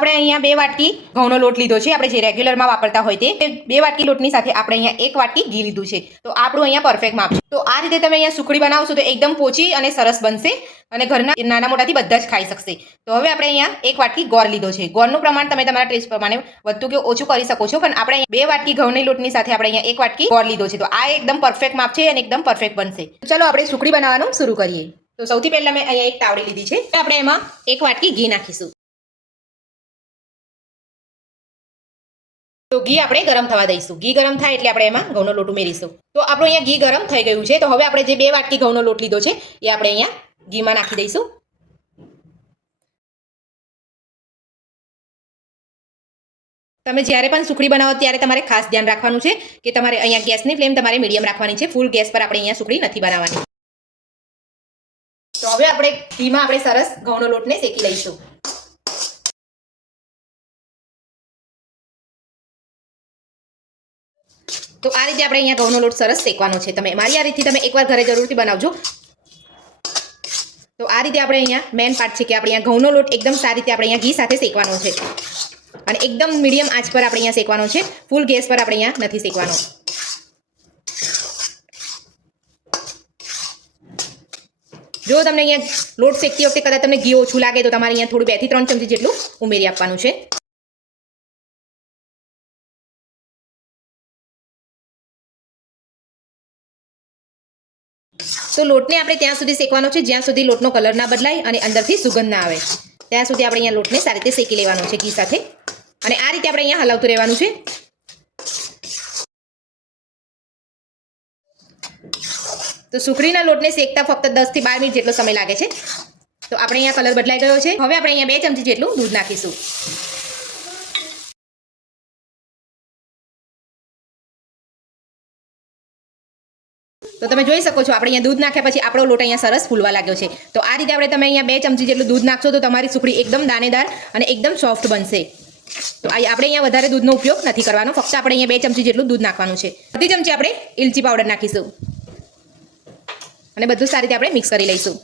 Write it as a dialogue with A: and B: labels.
A: આપણે અહીંયા બે વાટકી ઘઉંનો લોટ લીધો છે. આપણે જે રેગ્યુલરમાં વાપરતા હોય તે બે વાટકી લોટની સાથે આપણે અહીંયા એક વાટકી ઘી લીધું છે. તો આપણું અહીંયા પરફેક્ટ માપ છે. તો આ રીતે તમે અહીંયા સુખડી બનાવશો તો એકદમ પોચી અને સરસ બનશે અને ઘરના નાના મોટાથી બધા જ ખાઈ શકશે. તો હવે આપણે અહીંયા એક વાટકી ગોળ લીધો છે. ગોળનું પ્રમાણ તમે તમારા ટેસ્ટ પ્રમાણે વધતું કે ઓછું કરી શકો છો. પણ આપણે બે વાટકી ઘઉંની લોટની સાથે આપણે અહીંયા એક વાટકી ગોળ લીધો છે. તો આ એકદમ પરફેક્ટ માપ છે અને એકદમ પરફેક્ટ બનશે. ચલો આપણે સુખડી બનાવવાનું શરૂ કરીએ. તો સૌથી પહેલા મેં અહીંયા એક તાવડી લીધી છે. આપણે એમાં એક વાટકી ઘી નાખીશું. તો ઘી આપણે ગરમ થવા દઈશું. ઘી ગરમ થાય એટલે આપણે એમાં ઘઉંનો લોટ ઉમેરીશું. તો આપણું અહીંયા ઘી ગરમ થઈ ગયું છે. તો હવે આપણે જે બે વાટકી ઘઉંનો લોટ લીધો છે, એ આપણે અહીંયા ઘીમાં નાખી દઈશું. તમે જ્યારે પણ સુખડી બનાવો ત્યારે તમારે ખાસ ધ્યાન રાખવાનું છે કે તમારે અહીંયા ગેસની ફ્લેમ તમારે મીડિયમ રાખવાની છે. ફૂલ ગેસ પર આપણે અહીંયા સુખડી નથી બનાવવાની. તો હવે આપણે ઘીમાં આપણે સરસ ઘઉંનો લોટને શેકી લઈશું. તો આ રીતે આપણે અહીંયા ઘઉંનો લોટ સરસ શેકવાનો છે. તમે મારી આ રીતથી તમે એકવાર ઘરે જરૂરથી બનાવજો. તો આ રીતે આપણે અહીંયા મેન પાર્ટ છે કે આપણે અહીંયા ઘઉંનો લોટ એકદમ સારી રીતે આપણે અહીંયા ઘી સાથે શેકવાનો છે. અને એકદમ મીડિયમ આંચ પર આપણે અહીંયા શેકવાનો છે. ફૂલ ગેસ પર આપણે અહીંયા નથી શેકવાનો. જો તમને અહીંયા લોટ શેકતી વખતે કદાચ તમને ઘી ઓછું લાગે તો તમારે અહીંયા થોડું બેથી ત્રણ ચમચી જેટલું ઉમેરી આપવાનું છે. તો લોટને આપણે ત્યાં સુધી શેકવાનો છે, જ્યાં સુધી લોટનો કલર ના બદલાય અને અંદરથી સુગંધ ના આવે. ત્યાં સુધી આપણે અહીંયા લોટને સારી રીતે શેકી લેવાનો છે, ઘી સાથે. અને આ રીતે આપણે અહીંયા હલાવતું રહેવાનું છે. તો સુખડીના લોટને શેકતા ફક્ત દસથી બાર મિનિટ જેટલો સમય લાગે છે. તો આપણે અહીંયા કલર બદલાઈ ગયો છે. હવે આપણે અહીંયા બે ચમચી જેટલું દૂધ નાખીશું. તો તમે જોઈ શકો છો, આપણે અહીંયા દૂધ નાખ્યા પછી આપણો લોટ અહીંયા સરસ ફૂલવા લાગ્યો છે. તો આ રીતે આપણે તમે અહીંયા બે ચમચી જેટલું દૂધ નાખશો તો તમારી સુખડી એકદમ દાનેદાર અને એકદમ સોફ્ટ બનશે. તો આપણે અહીંયા વધારે દૂધનો ઉપયોગ નથી કરવાનો, ફક્ત આપણે અહીંયા બે ચમચી જેટલું દૂધ નાખવાનું છે. બધી ચમચી આપણે ઇલચી પાવડર નાખીશું. અને બધું સારી રીતે આપણે મિક્સ કરી લઈશું.